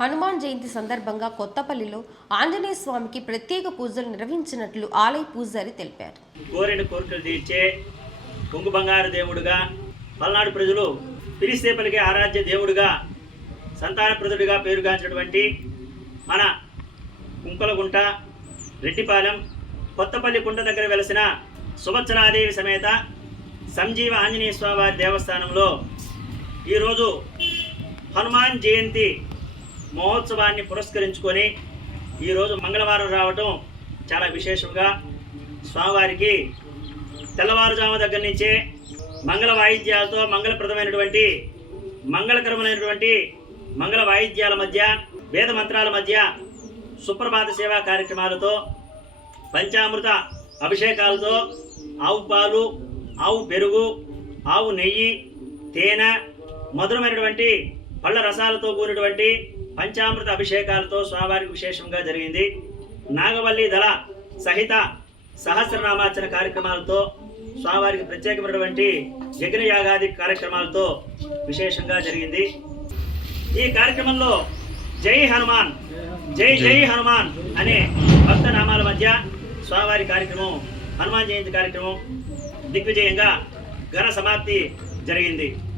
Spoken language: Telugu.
హనుమాన్ జయంతి సందర్భంగా కొత్తపల్లిలో ఆంజనేయ స్వామికి ప్రత్యేక పూజలు నిర్వహించినట్లు ఆలయ పూజారి తెలిపారు. కోరిన కోరికలు తీర్చే కొంగు బంగారు దేవుడుగా, పల్నాడు ప్రజలు పిలిస్తే పలికే ఆరాధ్య దేవుడుగా, సంతానప్రదుడిగా పేరుగాంచినటువంటి మన కుంకలగుంట రెడ్డిపాలెం కొత్తపల్లి కుంట దగ్గర వెలసిన సుభద్రాదేవి సమేత సంజీవ ఆంజనేయ స్వామి వారి దేవస్థానంలో ఈరోజు హనుమాన్ జయంతి మహోత్సవాన్ని పురస్కరించుకొని ఈరోజు మంగళవారం రావటం చాలా విశేషంగా స్వామివారికి తెల్లవారుజాము దగ్గర నుంచే మంగళ వాయిద్యాలతో మంగళప్రదమైనటువంటి మంగళకరమైనటువంటి మంగళ వాయిద్యాల మధ్య వేద మంత్రాల మధ్య సుప్రభాత సేవా కార్యక్రమాలతో పంచామృత అభిషేకాలతో ఆవు పాలు, ఆవు పెరుగు, ఆవు నెయ్యి, తేనె మధురమైనటువంటి పళ్ళ రసాలతో కూడినటువంటి పంచామృత అభిషేకాలతో స్వామివారికి విశేషంగా జరిగింది. నాగవల్లి దళ సహిత సహస్రనామార్చన కార్యక్రమాలతో స్వామివారికి ప్రత్యేకమైనటువంటి యజ్ఞయాగాది కార్యక్రమాలతో విశేషంగా జరిగింది. ఈ కార్యక్రమంలో జై హనుమాన్, జై జై హనుమాన్ అనే భక్త నామాల మధ్య స్వామివారి కార్యక్రమం, హనుమాన్ జయంతి కార్యక్రమం దిగ్విజయంగా ఘన సమాప్తి జరిగింది.